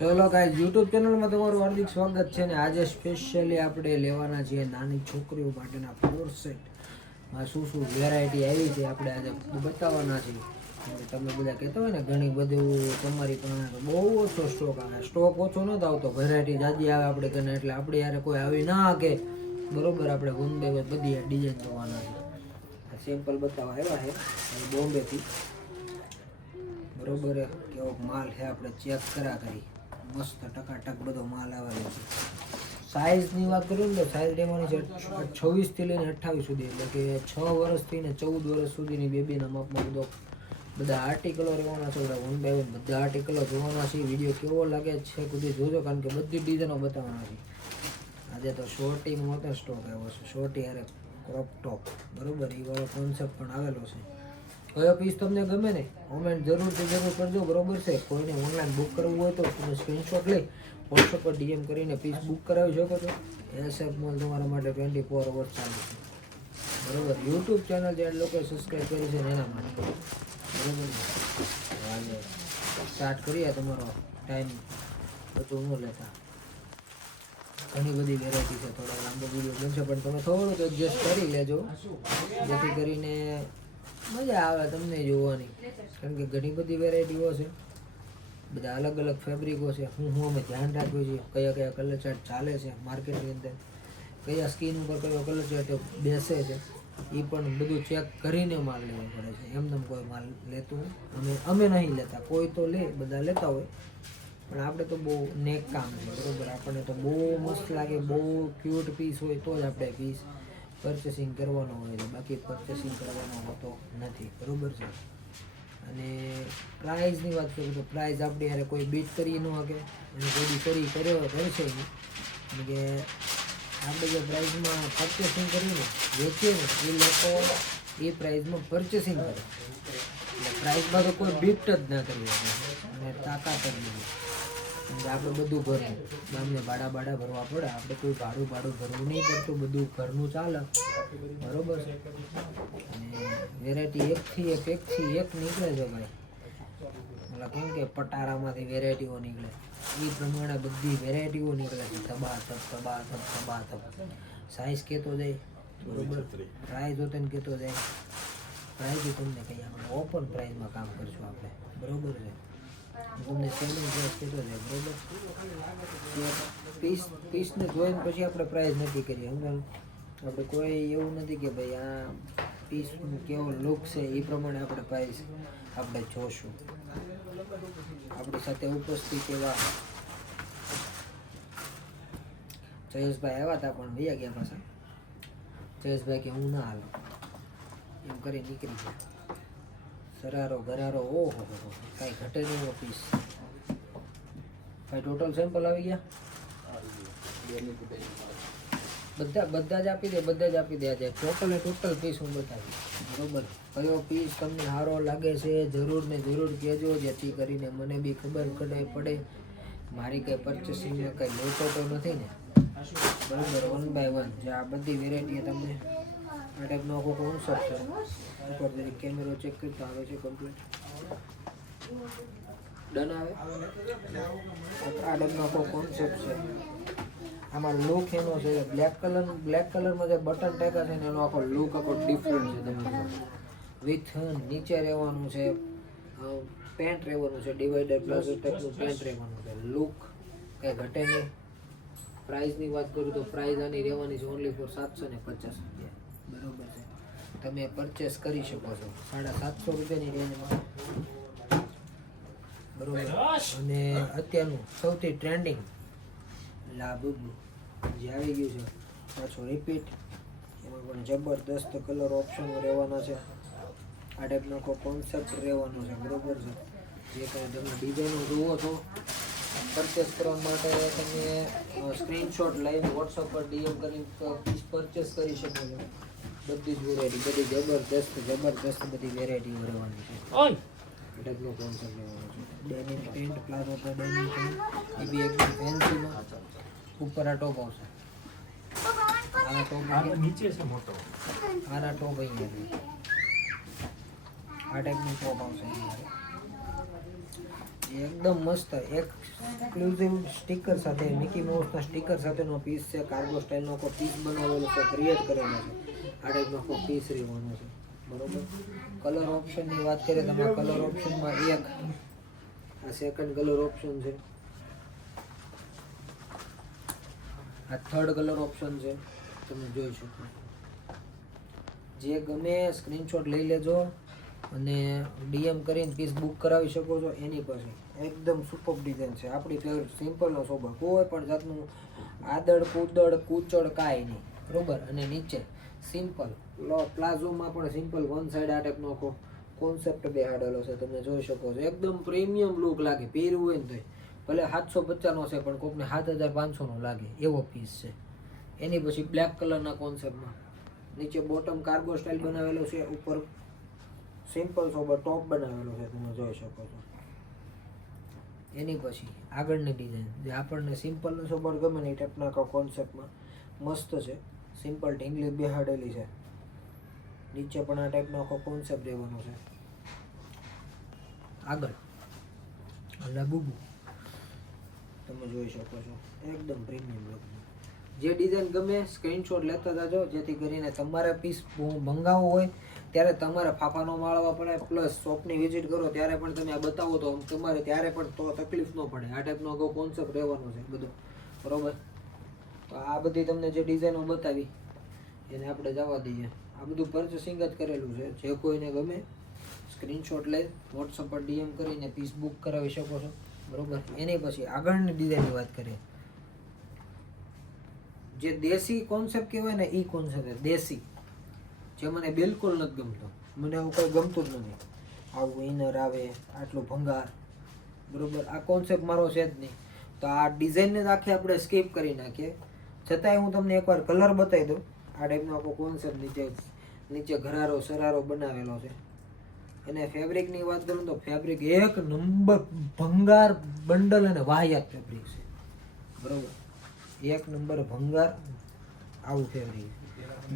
ચલો guys YouTube ચેનલમાં તમારું હાર્દિક સ્વાગત છે ને આજે સ્પેશિયલી આપણે લેવાના છીએ નાની છોકરીઓ માટેના ફ્લોર સેટ માં શું શું વેરાયટી આવી છે આપણે આજે બતાવવાના છીએ. તમે બધા કહેતા હોય ને ઘણી બધું તમારી પાસે બહુ ઓછો સ્ટોક આવે, સ્ટોક ઓછો નથી આવતો, વેરાયટી જાજી આવે આપણે કને, એટલે આપણે યારે કોઈ આવી ના કે બરોબર આપણે વન બાય વન બધી ડિઝાઇન જોવાના છે. સિમ્પલ બતાવવા આવ્યા છે બોમ્બેથી, બરોબર કેવો માલ છે આપણે ચેક કરી મસ્ત ટકાટક બધો માલ આવેલો છે. સાઇઝની વાત કરું ને તો સાઇઝ લેવાની છે 26 થી લઈને 28 સુધી, એટલે કે 6 વર્ષથી ને 14 વર્ષ સુધીની બેબીના માપમાં બધા આર્ટિકલો રહેવાના છે. વન બાય વન બધા આર્ટિકલો જોવાના છે. વિડીયો કેવો લાગે છે કુદી જોજો, કારણ કે બધી ડિઝાઇનો બતાવવાના છે. આજે તો શોર્ટીમાં હતો સ્ટોક આવ્યો છે, શોર્ટી અરે ક્રોપ ટોપ, બરોબર એ વાળો કોન્સેપ્ટ પણ આવેલો છે. કયો પીસ તમને ગમે ને કોમેન્ટ જરૂરથી જરૂર કરજો, બરોબર છે. કોઈને ઓનલાઈન બુક કરવું હોય તો તમે સ્ક્રીનશોટ લઈ વોટ્સઅપ પર ડીએમ કરીને પીસ બુક કરાવી શકો છો. એસએફ મોલ તમારા માટે 24 અવર્સ ચાલુ છે, બરોબર. યુટ્યુબ ચેનલ જે લોકો સબસ્ક્રાઈબ કરી છે એના માટે, બરોબર. આજે સ્ટાર્ટ કરીએ, તમારો ટાઈમ બધું ન લેતા. ઘણી બધી વેરાયટી છે, થોડો લાંબો વિડીયો બનશે પણ તમે થોડુંક એડજસ્ટ કરી લેજો જેથી કરીને મજા આવે તમને જોવાની, કારણ કે ઘણી બધી વેરાયટીઓ છે, બધા અલગ અલગ ફેબ્રિકો છે. હું અમે ધ્યાન રાખ્યું છે કયા કયા કલર ચાર્ટ ચાલે છે માર્કેટની અંદર, કયા સ્કીન ઉપર કયો કલર ચાર્ટ બેસે છે, એ પણ બધું ચેક કરીને માલ લેવો પડે છે. એમને કોઈ માલ લેતું અમે નહીં લેતા, કોઈ તો લે, બધા લેતા હોય, પણ આપણે તો બહુ નેક કામ છે, બરોબર. આપણને તો બહુ મસ્ત લાગે, બહુ ક્યુટ પીસ હોય તો જ આપણે પીસ પરચેસિંગ કરવાનો હોય છે, બાકી પરચેસિંગ કરવાનો હોતો નથી, બરોબર છે. અને પ્રાઇઝની વાત કરું તો પ્રાઇઝ આપણે યારે કોઈ બીટ કરી ન શકે અને કોઈ કર્યો કરશે નહીં, કારણ કે આપણે જે પ્રાઇઝમાં પરચેસિંગ કરીને વેચીએ ને એ લોકો એ પ્રાઇઝમાં પરચેસિંગ કરે, એટલે પ્રાઇઝમાં તો કોઈ બીટ જ ના કરી શકે અને તાકાત જ નહીં. આપણે બધું ભરવું, ગામને ભાડા ભરવા પડે, આપણે કોઈ ભાડું ભરવું નહીં પડતું, બધું ઘરનું ચાલે, બરોબર છે. અને વેરાયટી એકથી એક નીકળે છે ભાઈ, એટલે કેમ કે પટારામાંથી વેરાયટીઓ નીકળે એ પ્રમાણે બધી વેરાયટીઓ નીકળે છે, તબાતબ. સાઇઝ કહેતો જાય, બરોબર. પ્રાઇઝ હોતે ને કહેતો જાય, પ્રાઇઝ તમને કહીએ આપણે ઓપન પ્રાઇઝમાં કામ કરશું આપણે, બરોબર છે. તમને સેલિંગ પ્રાઇસ કહેતો જાય, બરોબર. પીસને જોઈને પછી આપણે પ્રાઇસ નક્કી કરીએ, સમજાણું. આપણે કોઈ એવું નથી કે ભાઈ આ પીસનું કેવો લુક છે એ પ્રમાણે આપણે પ્રાઇસ આપણે જોશું. આપણી સાથે ઉપસ્થિત એવા જયેશભાઈ આવ્યા હતા પણ વૈયા ગયા પાછા. જયેશભાઈ કે હું ના હાલો એમ કરી નીકળી ગયા. સરારો ગરારો, ઓહો કાંઈ ઘટે નહીં પીસ. ભાઈ ટોટલ સેમ્પલ આવી ગયા, બધા જ આપી દે આજે ટોટલ પીસ હું બતાવી, બરોબર. કયો પીસ તમને સારો લાગે છે જરૂર ને જરૂર કહેજો, જેથી કરીને મને બી ખબર પડે મારી કંઈ પરચેસિંગમાં કંઈ લોચો તો નથી ને, બરોબર. વન બાય વન જે આ બધી વેરાયટી તમને આ ટાઈપનો આખો કોન્સેપ્ટ છે. ઉપર જરી કેમેરો ચેક કરતા આવે છે કમ્પ્લીટ ડન આવે. આ ટાઈપનો આખો કોન્સેપ્ટ છે. આમાં લુક એનો છે બ્લેક કલરમાં જે બટન ટેકા છે ને એનો આખો લુક આખો ડિફરન્ટ છે. તમને વિથ નીચે રહેવાનું છે, પેન્ટ રહેવાનું છે, ડિવાઈડર પ્લાઝો ટાઈપનું પેન્ટ રહેવાનું છે. લુક કંઈ ઘટે નહીં. પ્રાઇઝની વાત કરું તો પ્રાઇઝ આની રહેવાની છે ઓનલી ફોર 750 રૂપિયા, બરોબર છે. તમે પરચેસ કરી શકો છો 750 રૂપિયાની રેન્જમાં, બરોબર. અને અત્યારનું સૌથી ટ્રેન્ડિંગ લાબુબુ જે આવી ગયું છે પાછું રિપીટ, એમાં પણ જબરદસ્ત કલર ઓપ્શન રહેવાના છે. આ ટાઈપનો કોઈ કોન્સેપ્ટ રહેવાનો છે, બરોબર છે. જે કાંઈ તમે ડિઝાઇનો જુઓ છો પરચેસ કરવા માટે તમે સ્ક્રીનશોટ લઈને વોટ્સઅપ પર ડીએમ કરીને પીસ પરચેસ કરી શકો છો. બધી જ વેરાયટી, બધી જબરદસ્ત બધી વેરાયટીઓ રહેવાની છે. ટાઈપનો કોન્સેપ્ટ રહેવાનો છે. ડેનિમ પેન્ટ, પ્લાઝો પર ડેનિમ પેન્ટ, એ બી એકદમ ફેન્સીમાં. ઉપર આ ટોપ આવશે, આના ટોપ નીચે છે મોટો, આના ટોપ અહીંયા છે. આ ટાઈપનું ટોપ આવશે. એકદમ મસ્ત એક્સક્લુઝિવ સ્ટીકર સાથે મિકી માઉસના સ્ટીકર સાથેનો પીસ છે. કાર્ગો સ્ટાઇલનો કોઈ પીસ બનાવેલો છે, ક્રિએટ કરેલો છે. આ ટાઈપનો કોઈ પીસ રહેવાનો છે. બરોબર. કલર ઓપ્શનની વાત કરીએ તમે, કલર ઓપ્શનમાં એક આ સેકન્ડ કલર ઓપ્શન છે, આ થર્ડ કલર ઓપ્શન છે, તમે જોઈ શકો. જે ગમે સ્ક્રીનશોટ લઈ લેજો અને ડીએમ કરીને પીસ બુક કરાવી શકો છો. એની પછી એકદમ સુપર ડિઝાઇન છે, આપણી ફેવરેટ સિમ્પલનો સોબર, કોઈ પણ જાતનું આદળ કૂચડ કાંઈ નહીં. બરોબર. અને નીચે સિમ્પલ પ્લાઝોમાં પણ સિમ્પલ વન સાઈડ આ ટાઈપનો કોન્સેપ્ટ બેહાડેલો છે, તમે જોઈ શકો છો. એકદમ પ્રીમિયમ લુક લાગે, પહેરવું હોય ને તો ભલે 750નો છે પણ કોકને 7500નો લાગે એવો પીસ છે. એની પછી બ્લેક કલરના કોન્સેપ્ટમાં નીચે બોટમ કાર્ગો સ્ટાઇલ બનાવેલો છે, ઉપર સિમ્પલ સોબર ટોપ બનાવેલો છે, તમે જોઈ શકો છો. એની પછી આગળની ડિઝાઇન જે આપણને સિમ્પલ સોબર ગમે ને એ ટાઈપના કોન્સેપ્ટમાં મસ્ત છે. સિમ્પલ ઢીંગલી બેહાડેલી છે, નીચે પણ આ ટાઈપનો આખો કોન્સેપ્ટ રહેવાનો છે. આગળ લાબુબુ તમે જોઈ શકો છો, એકદમ પ્રીમિયમ લુકનું. જે ડિઝાઇન ગમે સ્ક્રીનશોટ લેતા જાજો, જેથી કરીને તમારે પીસ મંગાવવો હોય ત્યારે તમારે ફાફાનો માળવા પડે, પ્લસ શોપની વિઝિટ કરો ત્યારે પણ તમે આ બતાવો તો તમારે ત્યારે પણ તો તકલીફ ન પડે. આ ટાઈપનો અગાઉ કોન્સેપ્ટ રહેવાનો છે બધો. બરોબર. તો આ બધી તમને જે ડિઝાઇનો બતાવી એને આપણે જવા દઈએ. આ બધું પર્ચેસિંગ જ કરેલું છે. જે કોઈને ગમે સ્ક્રીનશોટ લઈ વોટ્સઅપ પર ડીએમ કરીને પીસ બુક કરાવી શકો છો. બરોબર. એની પછી આગળની ડિઝાઇનની વાત કરીએ, જે દેશી કોન્સેપ્ટ કહેવાય ને એ કોન્સેપ્ટ દેશી, જે મને બિલકુલ નથી ગમતો. મને આવું કંઈ ગમતું જ નથી. આવું ઇનર આવે, આટલું ભંગાર. બરોબર. આ કોન્સેપ્ટ મારો છે જ નહીં. તો આ ડિઝાઇનને જ આખી આપણે સ્કીપ કરી નાખીએ. છતાંય હું તમને એકવાર કલર બતાવી દઉં. આ ટાઈપનો આખો કોન્સેપ્ટ નીચે ઘરારો સરારો બનાવેલો છે. અને ફેબ્રિકની વાત કરું તો ફેબ્રિક એક નંબર ભંગાર બંડલ અને વાહિયાત ફેબ્રિક છે. બરોબર. એક નંબર ભંગાર આવું ફેબ્રિક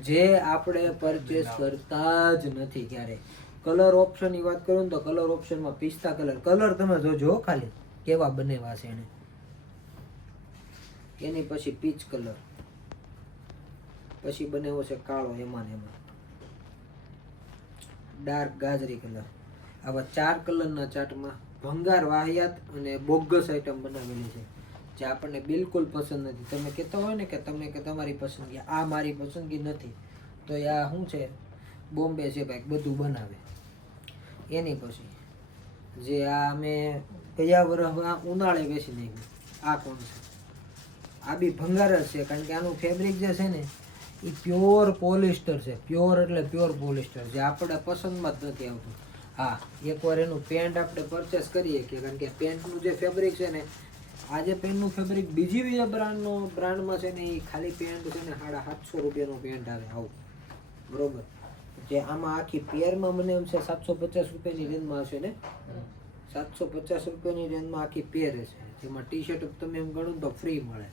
જે આપણે પરચેસ કરતા જ નથી ક્યારે. કલર ઓપ્શનની વાત કરું તો કલર ઓપ્શનમાં પિસ્તા કલર તમે જોજો ખાલી કેવા બનેવા છે એને. એની પછી પીચ કલર, પછી બનેવો છે કાળો, એમાં ડાર્ક ગાજરી કલર. આવા 4 કલરના ચાર્ટમાં ભંગાર વાહિયાત અને બોગસ આઈટમ બનાવેલી છે, જે આપણને બિલકુલ પસંદ નથી. તમે કહેતા હોય ને કે તમે કે તમારી પસંદગી, આ મારી પસંદગી નથી, તો આ શું છે, બોમ્બે છે ભાઈ, બધું બનાવે. એની પછી જે આ અમે ગયા વર્ષ ઉનાળે વેચી નાખ્યું આ કોણ છે, આ બી ભંગાર જ છે. કારણ કે આનું ફેબ્રિક જે છે ને એ પ્યોર પોલિસ્ટર છે. પ્યોર એટલે પ્યોર પોલિસ્ટર, જે આપણે પસંદમાં જ નથી આવતું. હા, એકવાર એનું પેન્ટ આપણે પરચેસ કરીએ કે કારણ કે પેન્ટનું જે ફેબ્રિક છે ને, આ જે પેન્ટનું ફેબ્રિક બીજી બ્રાન્ડમાં છે ને, એ ખાલી પેન્ટ છે ને 750 રૂપિયાનું પેન્ટ આવે આવું. બરોબર. જે આમાં આખી પેરમાં મને એમ છે 750 રૂપિયાની રેન્જમાં હશે ને, 750 રૂપિયાની રેન્જમાં આખી પેર છે, જેમાં ટી શર્ટ તમે એમ ગણો તો ફ્રી મળે.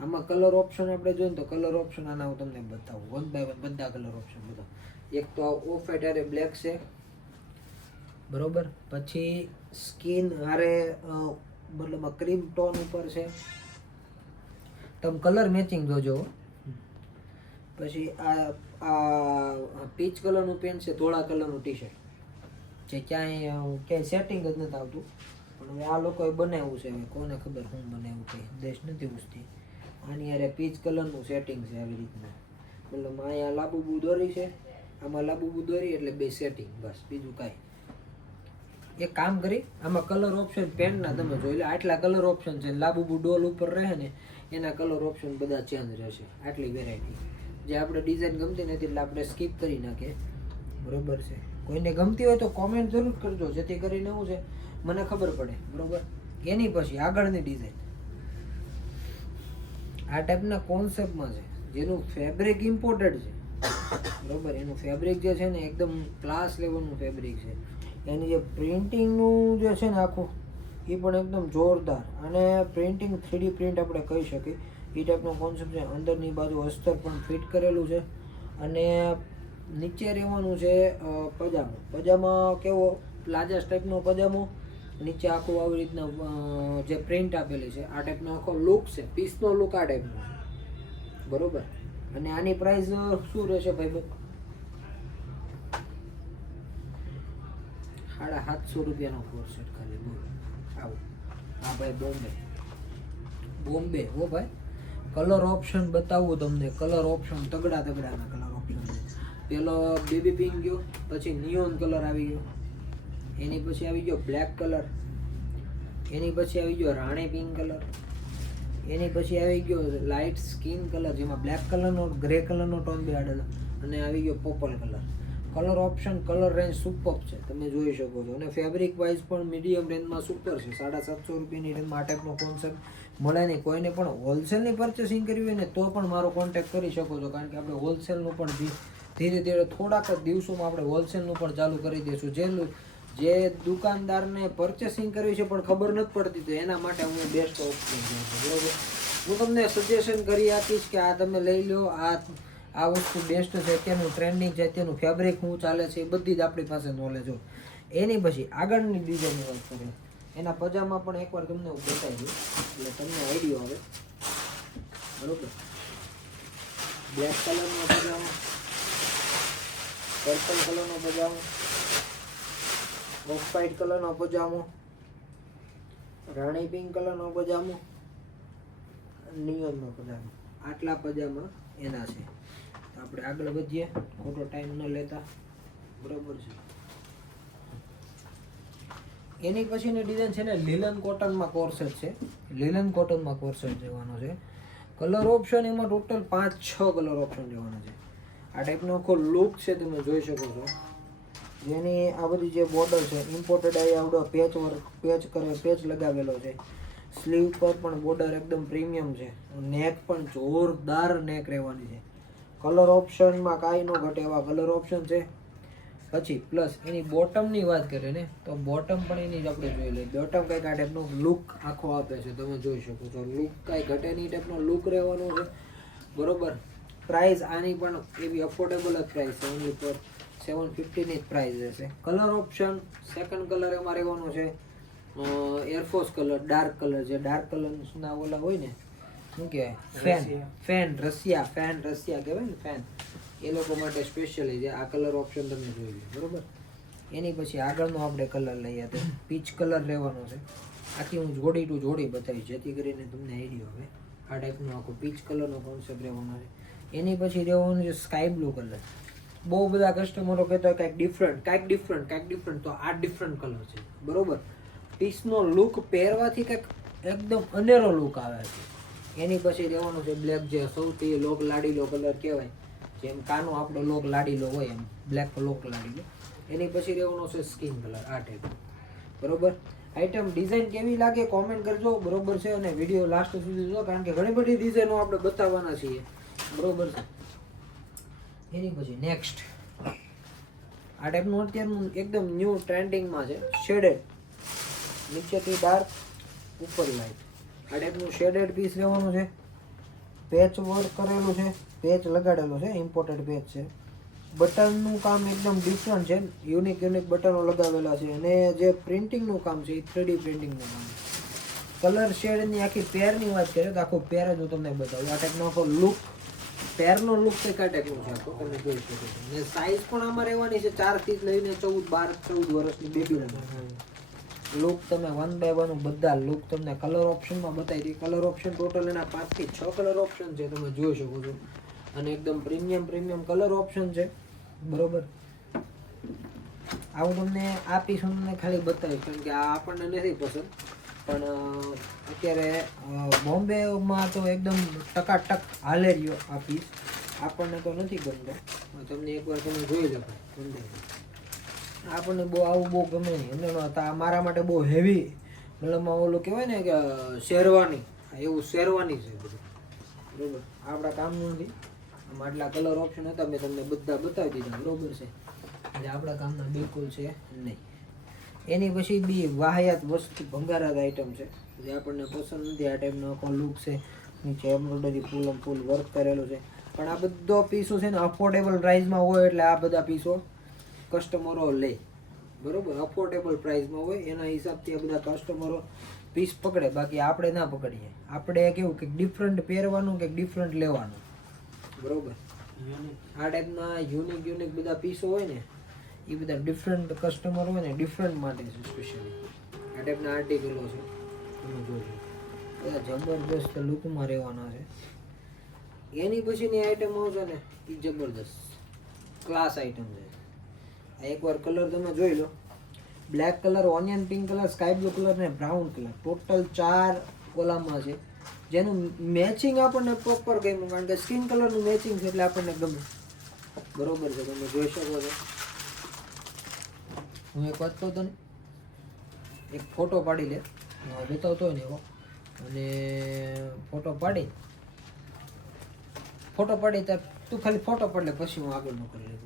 આમાં કલર ઓપ્શન આપણે જોઈએ તો કલર ઓપ્શન આના હું તમને બતાવું વન બાય વન બધા કલર ઓપ્શન બધા. એક તો ઓફ વ્હાઈટ હારે બ્લેક છે. બરોબર. પછી સ્કિન હારે મતલબ ક્રીમ ટોન ઉપર છે, તમે કલર મેચિંગ જોજો. પછી આ પીચ કલરનું પેન્ટ છે, ધોળા કલરનું ટી શર્ટ, જે ક્યાંય સેટિંગ જ નથી આવતું. પણ હવે આ લોકોએ બનાવ્યું છે, હવે કોને ખબર શું બનાવ્યું, કંઈ દેશ નથી ઉસતી. આની યારે પીચ કલરનું સેટિંગ છે આવી રીતના. મતલબ અહીંયા લાબુબુ દોરી છે, આમાં લાબુબુ દોરી એટલે બે સેટિંગ, બસ બીજું કાંઈ. એક કામ કરી, આમાં કલર ઓપ્શન પેન્ટના તમે જોઈ લો, આટલા કલર ઓપ્શન છે. લાબુબુ ડોલ ઉપર રહે ને એના કલર ઓપ્શન બધા ચેન્જ રહેશે. આટલી વેરાયટી જે આપણે ડિઝાઇન ગમતી નથી એટલે આપણે સ્કીપ કરી નાખીએ. બરોબર છે. કોઈને ગમતી હોય તો કોમેન્ટ જરૂર કરજો, જેથી કરીને શું છે મને ખબર પડે. બરોબર. એની પછી આગળની ડિઝાઇન આ ટાઈપના કોન્સેપ્ટમાં છે, જેનું ફેબ્રિક ઇમ્પોર્ટેડ છે. બરોબર. એનું ફેબ્રિક જે છે ને એકદમ ક્લાસ લેવલનું ફેબ્રિક છે. એની જે પ્રિન્ટિંગનું જે છે ને આખું એ પણ એકદમ જોરદાર, અને પ્રિન્ટિંગ 3D પ્રિન્ટ આપણે કહી શકીએ એ ટાઈપનો કોન્સેપ્ટ છે. અંદરની બાજુ અસ્તર પણ ફિટ કરેલું છે, અને નીચે રહેવાનું છે પજામો. પજામા કેવો પ્લાઝા ટાઈપનો પજામો, નીચે આખું આવી રીતના જે પ્રિન્ટ આપેલી છે આ ટાઈપનો આખો લુક છે, પીસનો લુક આ ટાઈપનો છે, બરોબર. અને આની પ્રાઇસ શું રહેશે ભાઈ? 750 રૂપિયાનો કોર સેટ ખાલી. બોલો આવો. હા ભાઈ બોમ્બે હો ભાઈ. કલર ઓપ્શન બતાવું તમને, કલર ઓપ્શન તગડાના કલર ઓપ્શન છે. પેલો બેબી પિંક ગયો, પછી નિયોન કલર આવી ગયો, એની પછી આવી ગયો બ્લેક કલર, એની પછી આવી ગયો રાણી પિંક કલર, એની પછી આવી ગયો લાઇટ સ્કિન કલર જેમાં બ્લેક કલરનો ગ્રે કલરનો ટોન બેહાડેલો, અને આવી ગયો purple colour. Colour option colour range super છે, તમે જોઈ શકો છો. અને ફેબ્રિક વાઇઝ પણ મીડિયમ રેન્જમાં સુપર છે. 750 રૂપિયાની રેન્જમાં આ ટાઈપનો કોન્સેપ્ટ મળે નહીં. કોઈને પણ હોલસેલની પરચેસિંગ કરવી હોય ને તો પણ મારો કોન્ટેક્ટ કરી શકો છો, કારણ કે આપણે હોલસેલનું પણ ધીરે ધીરે થોડાક જ દિવસોમાં આપણે હોલસેલનું પણ ચાલુ કરી દઈશું. જે દુકાનદારને પરચેસિંગ કરવી છે પણ ખબર નથી પડતી, તો એના માટે હું બેસ્ટ ઓપ્શન છે, બરોબર. હું તમને સજેશન કરી આપીશ કે આ તમે લઈ લો, આ વસ્તુ બેસ્ટ છે, અત્યારનું ટ્રેન્ડિંગ છે, અત્યારનું ફેબ્રિક શું ચાલે છે એ બધી જ આપણી પાસે નોલેજ હોય. એની પછી આગળની ડિઝાઇનની વાત કરીએ, એના પજામા પણ એકવાર તમને હું બતાવી દઉં એટલે તમને આઈડિયો આવે, બરોબર. બ્લેક કલરનો પજામો, પર્પલ કલરનો પજામો, ઓફ વ્હાઇટ કલરનો પજામો, રાણી પિંક કલરનો પજામો, નિયમનો પજામો. આટલા પજામા એના છે. આપણે આગળ વધીએ, ખોટો ટાઈમ ન લેતા, બરોબર છે. એની પછીની ડિઝાઇન છે ને લીલન કોટનમાં કોર્સેટ છે. લીલન કોટનમાં કોર્સેટ જવાનો છે. કલર ઓપ્શન એમાં ટોટલ 5-6 કલર ઓપ્શન જવાના છે. આ ટાઈપનો આખો લુક છે, તમે જોઈ શકો છો. જેની આ બધી જે બોર્ડર છે ઇમ્પોર્ટેડ આવડો પેચ લગાવેલો છે. સ્લીવ પર પણ બોર્ડર એકદમ પ્રીમિયમ છે. નેક પણ જોરદાર નેક રહેવાની છે. કલર ઓપ્શનમાં કાંઈ ન ઘટે એવા કલર ઓપ્શન છે. પછી પ્લસ એની બોટમની વાત કરીએ ને તો બોટમ પણ એની જ આપણે જોઈ લઈએ. બોટમ કંઈક આ ટાઈપનો લુક આખો આપે છે, તમે જોઈ શકો છો. લુક કાંઈ ઘટે નહીં ટાઈપનો લુક રહેવાનો છે, બરોબર. પ્રાઇસ આની પણ એવી અફોર્ડેબલ જ પ્રાઇસ છે, ઓનલી ફોર 750ની જ પ્રાઇસ રહેશે. કલર ઓપ્શન સેકન્ડ કલર એમાં રહેવાનો છે એરફોર્સ કલર, ડાર્ક કલર. જે ડાર્ક કલરના ઓલા હોય ને શું કહેવાય, ફેન રશિયા કહેવાય ને, ફેન, એ લોકો માટે સ્પેશિયલી છે આ કલર ઓપ્શન તમે જોઈ લો, બરોબર. એની પછી આગળનો આપણે કલર લઈએ તો પીચ કલર રહેવાનો છે. આખી હું જોડી ટુ જોડી બતાવીશ જેથી કરીને તમને આઈડિયા આવે. આ ટાઈપનો આખો પીચ કલરનો કોન્સેપ્ટ રહેવાનો છે. એની પછી રહેવાનું છે સ્કાય બ્લુ કલર. બહુ બધા કસ્ટમરો કહેતા કાંઈક ડિફરન્ટ, તો આ ડિફરન્ટ કલર છે, બરોબર. પીસનો લુક પહેરવાથી કંઈક એકદમ અનેરો લુક આવે છે. એની પછી રહેવાનું છે બ્લેક, જે સૌથી લોક લાડીલો કલર કહેવાય, જેમ કાનો આપણો લોક લાડીલો હોય એમ બ્લેક લોક લાડીલો. એની પછી રહેવાનો છે સ્કિન કલર, આ ટાઈપ, બરોબર. આઈટમ ડિઝાઇન કેવી લાગે કોમેન્ટ કરજો, બરોબર છે. અને વિડીયો લાસ્ટ સુધી જો, કારણ કે ઘણી બધી ડિઝાઇનો આપણે બતાવવાના છીએ, બરોબર છે. એની પછી નેક્સ્ટ આ ટાઈપનું અત્યારનું એકદમ ન્યૂ ટ્રેન્ડિંગમાં છે, શેડેડ, નીચેથી ડાર્ક ઉપર લાઇટ. આ ટાઈપનું શેડેડ પીસ રહેવાનું છે. પેચ વર્ક કરેલું છે, પેચ લગાડેલો છે, ઇમ્પોર્ટેડ પેચ છે. બટનનું કામ એકદમ ડિફરન્ટ છે, યુનિક બટનો લગાવેલા છે. અને જે પ્રિન્ટિંગનું કામ છે એ 3D પ્રિન્ટિંગનું કામ છે. કલર શેડની આખી પેરની વાત કરીએ તો આખો પેર જ હું તમને બતાવું. આ ટાઈપનો આખો લુક, પેરનો લુક કંઈક આ ટાઈપનું છે આખો, તમે જોઈ શકો છો. અને સાઇઝ પણ આમાં રહેવાની છે 4 થી લઈને 12-14 વર્ષની બેબીના લુક. તમે 1 બાય 1 બધા લુક તમને કલર ઓપ્શનમાં બતાવી દઈએ. કલર ઓપ્શન ટોટલ એના 5 થી 6 કલર ઓપ્શન છે, તમે જોઈ શકો છો. અને એકદમ પ્રીમિયમ કલર ઓપ્શન છે, બરોબર. આવું તમને આ પીસ હું તમને ખાલી બતાવીશ, કારણ કે આ આપણને નથી પસંદ, પણ અત્યારે બોમ્બેમાં તો એકદમ ટકાટક હાલે રહ્યો આ પીસ. આપણને તો નથી ગમતો, તમને એકવાર તમે જોઈ લો ગમે. આપણને આવું બહુ ગમે નહીં. મારા માટે બહુ હેવી, મતલબ ઓલું કહેવાય ને કે શેરવાની, એવું શેરવાની છે બધું, બરોબર. આપણા કામનું નથી. આમાં આટલા કલર ઓપ્શન હતા, મેં તમને બધા બતાવી દીધા, બરોબર છે. એટલે આપણા કામના બિલકુલ છે નહીં. એની પછી બી વાહિયાત વસ્તુ ભંગારાત આઈટમ છે, જે આપણને પસંદ નથી. આ ટાઈપનો આખો લુક છે, નીચે એમ્બ્રોઇડરી ફૂલ વર્ક કરેલું છે. પણ આ બધો પીસો છે ને અફોર્ડેબલ પ્રાઇસમાં હોય, એટલે આ બધા પીસો કસ્ટમરો લે, બરોબર, અફોર્ડેબલ પ્રાઇસમાં હોય એના હિસાબથી આ બધા કસ્ટમરો પીસ પકડે, બાકી આપણે ના પકડીએ. આપણે કેવું કે ડિફરન્ટ પહેરવાનું કે ડિફરન્ટ લેવાનું, બરોબર. આ ટાઈપના યુનિક બધા પીસો હોય ને એ બધા ડિફરન્ટ કસ્ટમર હોય ને ડિફરન્ટ માટે છે સ્પેશિયલી. આ ટાઈપના આર્ટિકલો છે તમે જોજો, બધા જબરદસ્ત લુકમાં રહેવાના છે. એની પછીની આઈટમ આવશે ને એ જબરદસ્ત ક્લાસ આઈટમ છે. આ એકવાર કલર તમે જોઈ લો, black colour, onion pink colour, sky blue colour ને બ્રાઉન કલર, ટોટલ 4 કોલામાં છે, જેનું મેચિંગ આપણને પ્રોપર ગમ્યું, કારણ કે સ્કિન કલરનું મેચિંગ છે એટલે આપણને ગમે, બરોબર છે. તમે જોઈ શકો છો. હું એક વાત કહું તને, એક ફોટો પાડી લે, બતાવતો હોય ને એવો, અને ફોટો પાડી ત્યાં તું ખાલી ફોટો પાડ લે, પછી હું આગળનું કરી લઉં.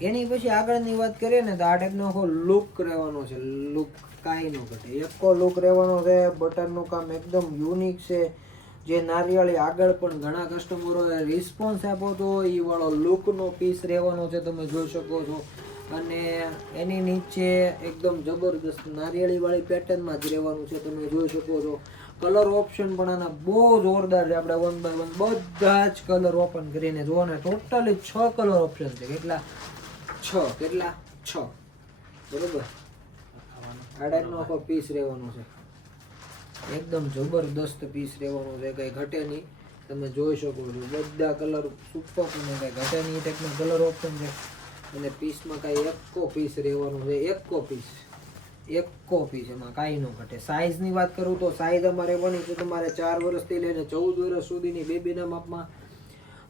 એની પછી આગળની વાત કરીએ ને તો આ ટાઈપનો આખો લુક રહેવાનો છે. લુક કાંઈ ન ઘટે, એકો લુક રહેવાનો છે. બટનનું કામ એકદમ યુનિક છે. જે નારિયેળી આગળ પણ ઘણા કસ્ટમરોએ રિસ્પોન્સ આપ્યો હતો એ વાળો લુકનો પીસ રહેવાનો છે, તમે જોઈ શકો છો. અને એની નીચે એકદમ જબરદસ્ત નારિયેળી વાળી પેટર્નમાં જ રહેવાનું છે, તમે જોઈ શકો છો. કલર ઓપ્શન પણ આના બહુ જોરદાર છે. આપણે 1 by 1 બધા જ કલર ઓપન કરીને જુઓ ને, ટોટલી 6 કલર ઓપ્શન છે. કેટલા? 6 બરોબર. આ ટાઈપનો આખો પીસ રહેવાનો છે, એકદમ જબરદસ્ત પીસ રહેવાનો છે, કંઈ ઘટે નહીં. તમે જોઈ શકો છો બધા કલર સુપર, ને કંઈ ઘટે નહીં એ ટાઈપનો કલર ઓપ્શન છે. અને પીસમાં કાંઈ એકો પીસ રહેવાનું છે, એકો પીસ, એમાં કાંઈ ન ઘટે. સાઇઝની વાત કરું તો સાઇઝ અમારે બની છે તમારે 4 વર્ષથી લઈને 14 વર્ષ સુધીની બેબીના માપમાં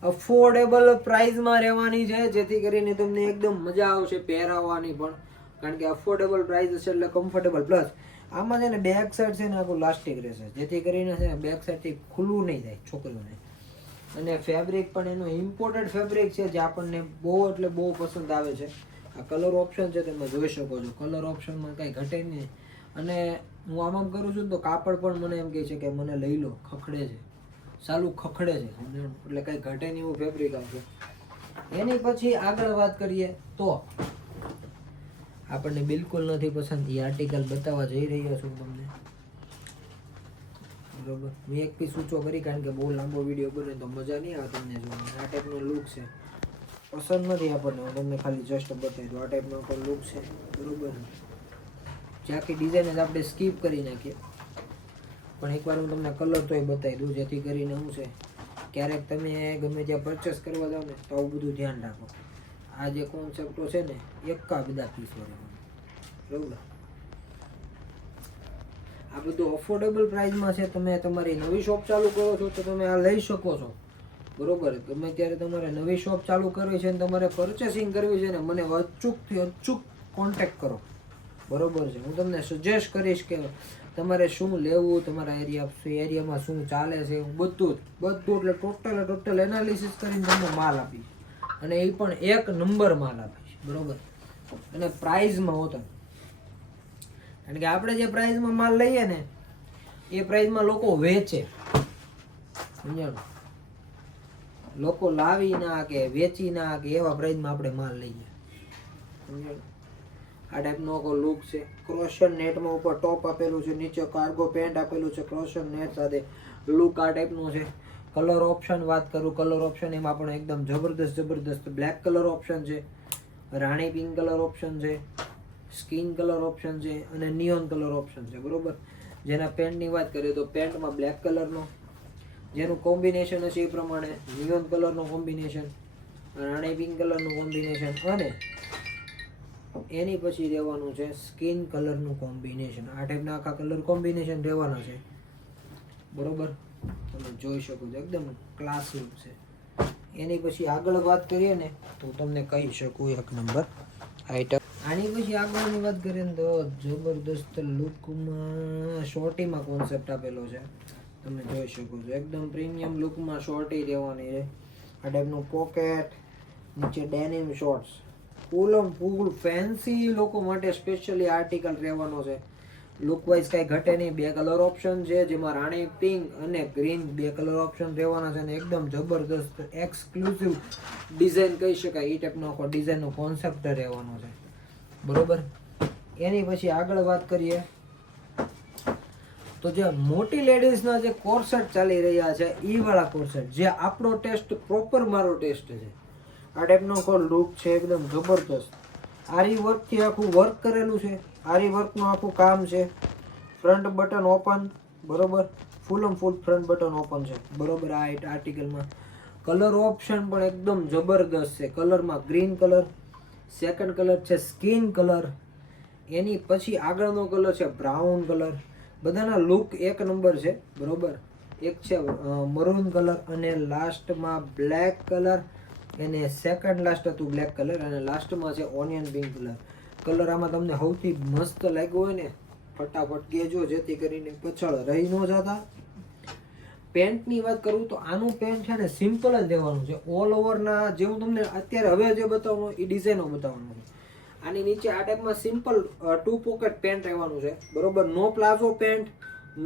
અફોર્ડેબલ પ્રાઇસમાં રહેવાની છે, જેથી કરીને તમને એકદમ મજા આવશે પહેરાવવાની પણ, કારણ કે અફોર્ડેબલ પ્રાઇસ છે એટલે કમ્ફર્ટેબલ. પ્લસ આમાં છે ને બેક સાઈડ છે ને આખું પ્લાસ્ટિક રહેશે, જેથી કરીને છે ને બેક સાઈડથી ખુલ્લું નહીં થાય છોકરીઓને. અને ફેબ્રિક પણ એનું ઇમ્પોર્ટેડ ફેબ્રિક છે, જે આપણને બહુ એટલે બહુ પસંદ આવે છે. આ કલર ઓપ્શન છે, તમે જોઈ શકો છો. કલર ઓપ્શનમાં કાંઈ ઘટે નહીં. અને હું આમ કરું છું તો કાપડ પણ મને એમ કહે છે કે મને લઈ લો, ખખડે છે, સાલું ખખડે છે, એટલે કાંઈ ઘટે નહીં એવું ફેબ્રિક આવશે. એની પછી આગળ વાત કરીએ તો આપણને બિલકુલ નથી પસંદ એ આર્ટિકલ બતાવવા જઈ રહ્યો છું તમને, બરોબર. મેં એક પીસ ઊંચો કરી, કારણ કે બહુ લાંબો વિડીયો બને તો મજા નહીં આવે તમને જોવાની. આ ટાઈપનો લુક છે, પસંદ નથી આપણને, હું તમને ખાલી જસ્ટ બતાવી દઉં. આ ટાઈપનો પણ લુક છે, બરોબર. જે આખી ડિઝાઇન જ આપણે સ્કીપ કરી નાખીએ, પણ એકવાર હું તમને કલર તોય બતાવી દઉં, જેથી કરીને શું છે, ક્યારેક તમે ગમે ત્યાં પરચેસ કરવા જાઓ ને તો આવું બધું ધ્યાન રાખો. આ જે કોન્સેપ્ટો છે ને એકા બધા પીસ બરોબર. આ બધું અફોર્ડેબલ પ્રાઇસમાં છે. તમે તમારી નવી શોપ ચાલુ કરો છો તો તમે આ લઈ શકો છો, બરોબર. ગમે ત્યારે તમારે નવી શોપ ચાલુ કરવી છે ને તમારે પરચેસિંગ કરવી છે ને, મને અચૂકથી અચૂક કોન્ટેક્ટ કરો, બરોબર છે. હું તમને સજેસ્ટ કરીશ કે તમારે શું લેવું, તમારા એરિયામાં શું ચાલે છે, બધું એટલે ટોટલ એનાલિસિસ કરીને તમને માલ આપીશ, અને એ પણ 1 નંબર માલ આપીશ, બરોબર. અને પ્રાઇઝમાં હોતો, કારણ કે આપણે જે પ્રાઇઝમાં માલ લઈએ ને એ પ્રાઇઝમાં લોકો વેચે, સમજાણું? લોકો લાવી ના કે વેચી ના કે એવા પ્રાઇઝમાં આપણે માલ લઈએ, સમજાણું? આ ટાઈપનો આખો લુક છે. ક્રોશન નેટમાં ઉપર ટોપ આપેલું છે, નીચે કાર્ગો પેન્ટ આપેલું છે, ક્રોશન નેટ સાથે લુક આ ટાઈપનો છે. કલર ઓપ્શન વાત કરું, કલર ઓપ્શન એમાં પણ એકદમ જબરદસ્ત બ્લેક કલર ઓપ્શન છે, રાણી પિંક કલર ઓપ્શન છે, સ્કિન કલર ઓપ્શન છે, અને નિયોન કલર ઓપ્શન છે, બરોબર. જેના પેન્ટની વાત કરીએ તો પેન્ટમાં બ્લેક કલરનો, જેનું કોમ્બિનેશન હશે એ પ્રમાણે નિયોન કલરનું કોમ્બિનેશન, રાણી પિંક કલરનું કોમ્બિનેશન, અને એની પછી રહેવાનું છે સ્કિન કલરનું કોમ્બિનેશન. આ ટાઈપના આખા કલર કોમ્બિનેશન રહેવાના છે, બરોબર. તમે જોઈ શકો છો એકદમ ક્લાસ લુક છે. એની પછી આગળ વાત કરીએ ને તો તમને કહી શકું 1 નંબર આઈટમ. આની પછી આગળની વાત કરીએ ને તો જબરદસ્ત લુકમાં શોર્ટીમાં કોન્સેપ્ટ આપેલો છે, તમે જોઈ શકો છો. એકદમ પ્રીમિયમ લુકમાં શોર્ટી રહેવાની છે. આ ટાઈપનું પોકેટ, નીચે ડેનિમ શોર્ટ્સ, ફૂલ ફેન્સી લોકો માટે સ્પેશિયલી આર્ટિકલ રહેવાનો છે. લુક વાઇઝ કાંઈ ઘટે નહીં. 2 કલર ઓપ્શન છે જેમાં રાણી પિંક અને ગ્રીન 2 કલર ઓપ્શન રહેવાના છે અને એકદમ જબરદસ્ત એક્સક્લુઝિવ ડિઝાઇન કહી શકાય એ ટાઈપનો આખો ડિઝાઇનનો કોન્સેપ્ટ રહેવાનો છે, બરોબર. એની પછી આગળ વાત કરીએ તો જે મોટી લેડીઝના જે કોર્સેટ ચાલી રહ્યા છે એ વાળા કોર્સેટ, જે આપણો ટેસ્ટ પ્રોપર મારો ટેસ્ટ છે, આ ટાઈપનો કોઈ લુક છે એકદમ જબરદસ્ત. આરી વર્કથી આખું વર્ક કરેલું છે, આરી વર્કનું આખું કામ છે. ફ્રન્ટ બટન ઓપન, બરોબર, ફૂલ ફ્રન્ટ બટન ઓપન છે, બરોબર. આ આર્ટિકલમાં કલર ઓપ્શન પણ એકદમ જબરદસ્ત છે. કલરમાં ગ્રીન કલર, સેકન્ડ કલર છે સ્કિન કલર, એની પછી આગળનો કલર છે બ્રાઉન કલર. બધાના લુક એક નંબર છે, બરોબર. એક છે મરૂન કલર અને લાસ્ટમાં બ્લેક કલર, એને સેકન્ડ લાસ્ટ હતું બ્લેક કલર અને લાસ્ટમાં છે ઓનિયન પિંક કલર. કલર આમાં તમને સૌથી મસ્ત લાગ્યો હોય ને ફટાફટ કહેજો, જેથી કરીને પછાડ રહી ન જતા. પેન્ટની વાત કરું તો આનું પેન્ટ છે ને સિમ્પલ જ દેવાનું છે. ઓલ ઓવરના જે હું તમને અત્યારે હવે જે બતાવવાનું એ ડિઝાઇનો બતાવવાનું છે. આની નીચે આ ટાઈપમાં સિમ્પલ 2 પોકેટ પેન્ટ રહેવાનું છે, બરોબર. નો પ્લાઝો પેન્ટ,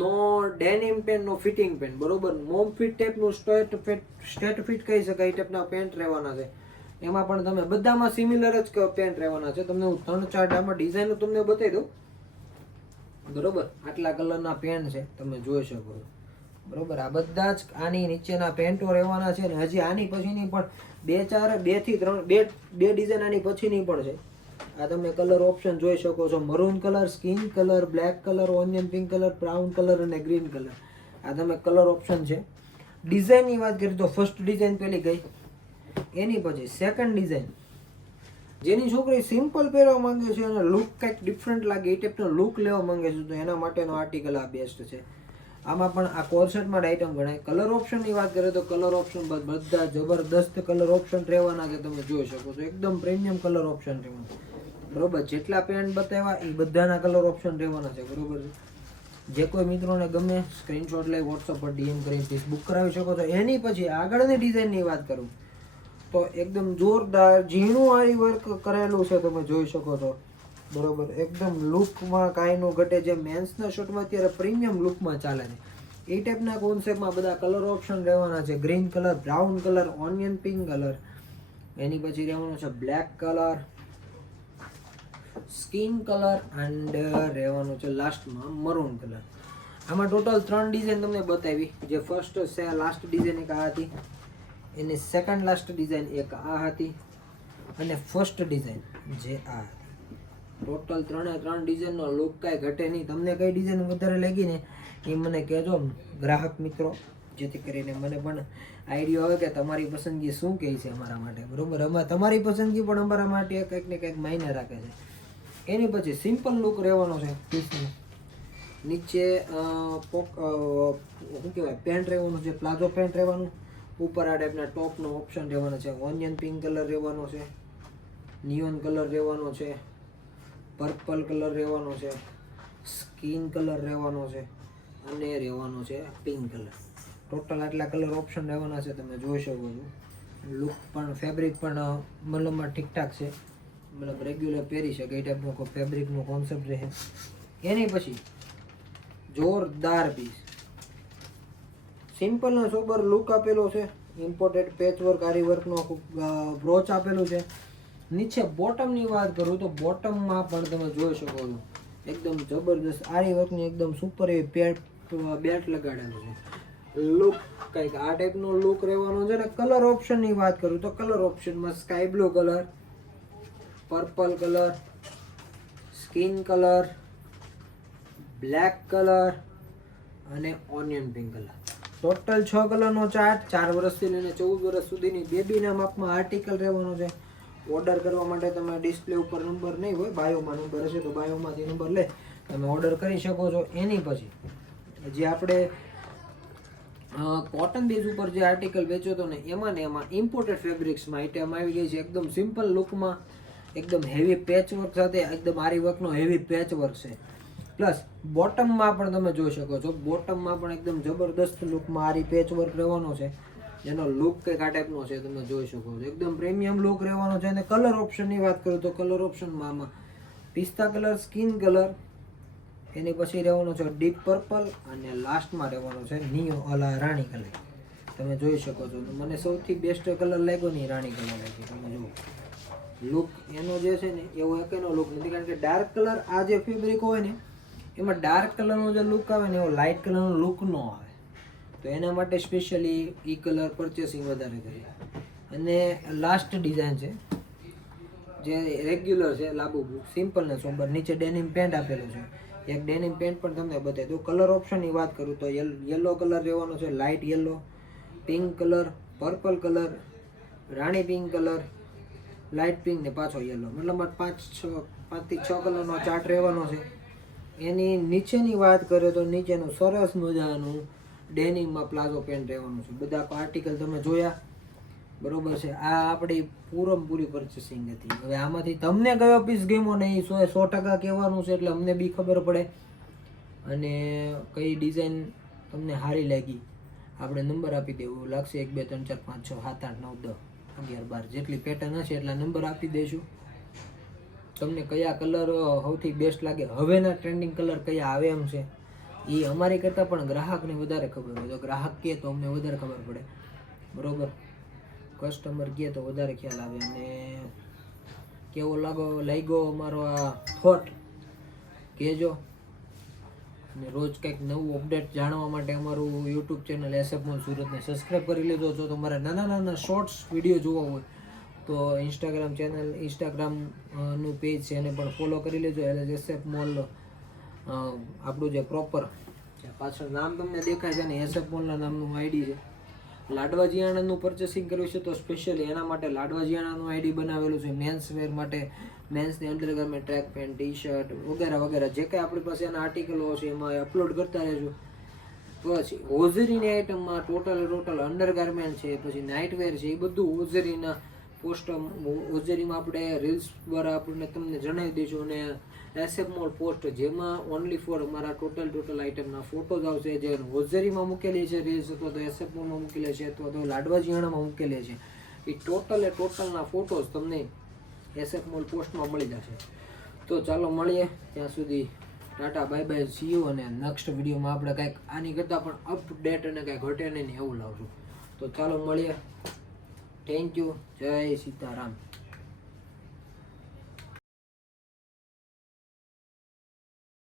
નો ડેનિમ પેન્ટ, નો ફિટિંગ પેન્ટ, બરોબર. મોમ ફિટ ટાઈપનું સ્ટેટ ફિટ કહી શકાય એ ટાઈપના પેન્ટ રહેવાના છે. એમાં પણ તમે બધામાં સિમિલર જ પેન્ટ રહેવાના છે. તમને હું 3-4 આમાં ડિઝાઇનો તમને બતાવી દઉં, બરોબર. આટલા કલરના પેન્ટ છે, તમે જોઈ શકો છો, બરોબર. આ બધા જ આની નીચેના પેન્ટો રહેવાના છે ને હજી આની પછીની પણ 2 થી 3 ડિઝાઇન આની પછીની પણ છે. આ તમે કલર ઓપ્શન જોઈ શકો છો, maroon colour, skin colour, black colour, onion pink colour, brown colour અને ગ્રીન કલર. આ તમે કલર ઓપ્શન છે. ડિઝાઇનની વાત કરીએ તો ફર્સ્ટ ડિઝાઇન પેલી ગઈ, એની પછી સેકન્ડ ડિઝાઇન. જેની છોકરી સિમ્પલ પહેરવા માંગે છે અને લુક કંઈક ડિફરન્ટ લાગે એ ટાઈપનો લુક લેવા માંગે છે તો એના માટેનો આર્ટિકલ આ બેસ્ટ છે. આમાં પણ આ કોર્સેટમાં આઇટમ ગણાય. કલર ઓપ્શનની વાત કરીએ તો કલર ઓપ્શન બધા જબરદસ્ત કલર ઓપ્શન રહેવાના છે, તમે જોઈ શકો છો. એકદમ પ્રીમિયમ કલર ઓપ્શન રહેવાના, બરોબર. જેટલા પેન્ટ બતાવ્યા એ બધાના કલર ઓપ્શન રહેવાના છે, બરોબર. જે કોઈ મિત્રોને ગમે સ્ક્રીનશોટ લઈ વોટ્સઅપ પર ડીએમ કરીને પીસ બુક કરાવી શકો છો. એની પછી આગળની ડિઝાઇનની વાત કરું તો એકદમ જોરદાર ઝીણું આરી વર્ક કરેલું છે, તમે જોઈ શકો છો, બરોબર. એકદમ લુકમાં કાંઈ નો ઘટે. જે મેન્સના શર્ટમાં અત્યારે પ્રીમિયમ લુકમાં ચાલે છે એ ટાઈપના કોન્સેપ્ટમાં બધા કલર ઓપ્શન રહેવાના છે. Green colour, brown colour, onion pink colour, એની પછી રહેવાનો છે black colour, skin colour and રહેવાનું છે લાસ્ટમાં મરૂન કલર. આમાં ટોટલ 3 ડિઝાઇન તમને બતાવી. જે ફર્સ્ટ છે લાસ્ટ ડિઝાઇન એક આ હતી, એની સેકન્ડ લાસ્ટ ડિઝાઇન એક આ હતી અને ફર્સ્ટ ડિઝાઇન જે આ હતી. ટોટલ 3 ડિઝાઇનનો લુક કાંઈ ઘટે નહીં. તમને કઈ ડિઝાઇન વધારે લાગી ને એ મને કહેજો ગ્રાહક મિત્રો, જેથી કરીને મને પણ આઈડિયા આવે કે તમારી પસંદગી શું કહે છે અમારા માટે, બરોબર. અમે તમારી પસંદગી પણ અમારા માટે કંઈક ને કંઈક માયને રાખે છે. એની પછી સિમ્પલ લુક રહેવાનો છે પીસનો. નીચે શું કહેવાય પેન્ટ રહેવાનું છે, પ્લાઝો પેન્ટ રહેવાનું. ઉપર આ ટાઈપના ટોપનો ઓપ્શન રહેવાનો છે. ઓનિયન પિંક કલર રહેવાનો છે, નિયોન કલર રહેવાનો છે, પર્પલ કલર રહેવાનો છે, સ્કિન કલર રહેવાનો છે અને રહેવાનો છે પિંક કલર. ટોટલ આટલા કલર ઓપ્શન રહેવાના છે, તમે જોઈ શકો છો. લુક પણ ફેબ્રિક પણ મતલબમાં ઠીકઠાક છે, મતલબ રેગ્યુલર પહેરી શકે એ ટાઈપનો કોઈ ફેબ્રિકનો કોન્સેપ્ટ રહે. એની પછી જોરદાર પીસ, સિમ્પલ ને સોબર લુક આપેલો છે. ઇમ્પોર્ટેડ પેચ વર્ક આરી વર્કનો આખું બ્રોચ આપેલું છે. નીચે બોટમની વાત કરું તો બોટમમાં પણ તમે જોઈ શકો છો એકદમ જબરદસ્ત આરી વર્કની એકદમ સુપર એવી બેલ્ટ લગાડેલું છે. લુક કંઈક આ ટાઈપનો લુક રહેવાનો છે ને. કલર ઓપ્શનની વાત કરું તો કલર ઓપ્શનમાં sky blue colour, purple colour, skin colour, black colour અને ઓનિયન પિંક કલર. ટોટલ 6 કલરનો ચાર્ટ. 4 વર્ષથી લઈને 14 વર્ષ સુધીની બેબીના માપમાં આર્ટિકલ રહેવાનો છે. ઓર્ડર કરવા માટે તમે ડિસ્પ્લે ઉપર નંબર નહીં હોય, બાયોમાં નંબર હશે તો બાયોમાંથી નંબર લે તમે ઓર્ડર કરી શકો છો. એની પછી જે આપણે કોટન બેઝ ઉપર જે આર્ટિકલ વેચ્યો હતો ને એમાં ઇમ્પોર્ટેડ ફેબ્રિક્સમાં આઈટમ આવી ગઈ છે. એકદમ સિમ્પલ લુકમાં, એકદમ હેવી પેચ વર્ક સાથે એકદમ આરી વર્કનો હેવી પેચ વર્ક છે. પ્લસ બોટમમાં પણ તમે જોઈ શકો છો, બોટમમાં પણ એકદમ જબરદસ્ત લુકમાં આરી પેચ વર્ક રહેવાનો છે, જેનો લુક કંઈક આ ટાઈપનો છે, તમે જોઈ શકો છો. એકદમ પ્રીમિયમ લુક રહેવાનો છે. અને કલર ઓપ્શનની વાત કરું તો કલર ઓપ્શનમાં આમાં પિસ્તા કલર, સ્કિન કલર, એની પછી રહેવાનો છે ડીપ પર્પલ અને લાસ્ટમાં રહેવાનો છે રાણી કલર. તમે જોઈ શકો છો. મને સૌથી બેસ્ટ કલર લાગ્યો ને રાણી કલર લાગ્યો. તમે જુઓ લુક એનો જે છે ને એવો એકેનો લુક નથી, કારણ કે ડાર્ક કલર આ જે ફેબ્રિક હોય ને એમાં ડાર્ક કલરનો જે લુક આવે ને એવો લાઇટ કલરનો લુક ન આવે. તો એના માટે સ્પેશિયલી એ કલર પરચેસિંગ વધારે કરી. અને લાસ્ટ ડિઝાઇન છે જે રેગ્યુલર છે, લાબુ સિમ્પલ ને સોબર. નીચે ડેનિમ પેન્ટ આપેલું છે. એક ડેનિમ પેન્ટ પણ તમને બતાવી દઉં. કલર ઓપ્શનની વાત કરું તો યલો કલર રહેવાનો છે, light yellow, pink colour, purple colour, રાણી પિંક કલર, લાઇટ પિંક ને પાછો યલો. મતલબ 5 થી 6 કલરનો ચાર્ટ રહેવાનો છે. એની નીચેની વાત કરીએ તો નીચેનું સરસ મજાનું ડેનિમમાં પ્લાઝો પેન્ટ રહેવાનું છે. બધા આર્ટિકલ તમે જોયા બરોબર છે. આ આપણી પૂરી પરચેસિંગ હતી. હવે આમાંથી તમને કયો પીસ ગમ્યો ને એ 100% કહેવાનું છે, એટલે અમને બી ખબર પડે અને કઈ ડિઝાઇન તમને સારી લાગી. આપણે નંબર આપી દેવું લાગશે 1 2 3 4 5 6 7 8 9 10 11 12 જેટલી પેટર્ન હશે એટલા નંબર આપી દઈશું. તમને કયા કલર સૌથી બેસ્ટ લાગે, હવેના ટ્રેન્ડિંગ કલર કયા આવે એમ છે એ અમારી કરતાં પણ ગ્રાહકને વધારે ખબર હોય. તો ગ્રાહક કહે તો અમને વધારે ખબર પડે બરોબર. કસ્ટમર કહે તો વધારે ખ્યાલ આવે. અને કેવો લાગ્યો અમારો આ થોટ કહેજો. અને રોજ કંઈક નવું અપડેટ જાણવા માટે અમારું યુટ્યુબ ચેનલ SF મોલ સુરતને સબસ્ક્રાઈબ કરી લેજો. જો તમારે નાના શોર્ટ્સ વિડીયો જોવા હોય તો ઇન્સ્ટાગ્રામનું પેજ છે એને પણ ફોલો કરી લેજો. એટલે SF મોલ આપણું જે પ્રોપર પાછળ નામ તમને દેખાય છે ને SF મોલના નામનું આઈડી છે. લાડવા જીયાણાનું પરચેસિંગ કર્યું છે તો સ્પેશિયલી એના માટે લાડવા જીયાણાનું આઈડી બનાવેલું છે. મેન્સ વેર માટે મેન્સની undergarment, track pant, T shirt વગેરે વગેરે જે કંઈ આપણી પાસે એના આર્ટિકલો છે એમાં અપલોડ કરતા રહેજો. પછી હોઝરીની આઇટમમાં ટોટલ અંડરગાર્મેન્ટ છે, પછી નાઇટવેર છે, એ બધું હોઝરીના હોઝરીમાં આપણે રીલ્સ દ્વારા આપણને તમને જણાવી દઈશું. અને SF મોલ પોસ્ટ જેમાં ઓનલી ફોર અમારા ટોટલ આઇટમના ફોટોઝ આવશે. જે હોઝરીમાં મૂકેલી છે રીલ્સ અથવા તો SF મોલમાં મૂકેલી છે અથવા તો લાડવા જીયાણામાં મૂકેલી છે એ ટોટલના ફોટોઝ તમને SF મોલ પોસ્ટમાં મળી જશે. તો ચાલો મળીએ, ત્યાં સુધી Tata bye bye, C you. અને નેક્સ્ટ વિડીયોમાં આપણે કંઈક આની કરતાં પણ અપડેટ અને કંઈક ઘટે નહીં એવું લાવશું. તો ચાલો મળીએ. Thank you. જય સીતારામ.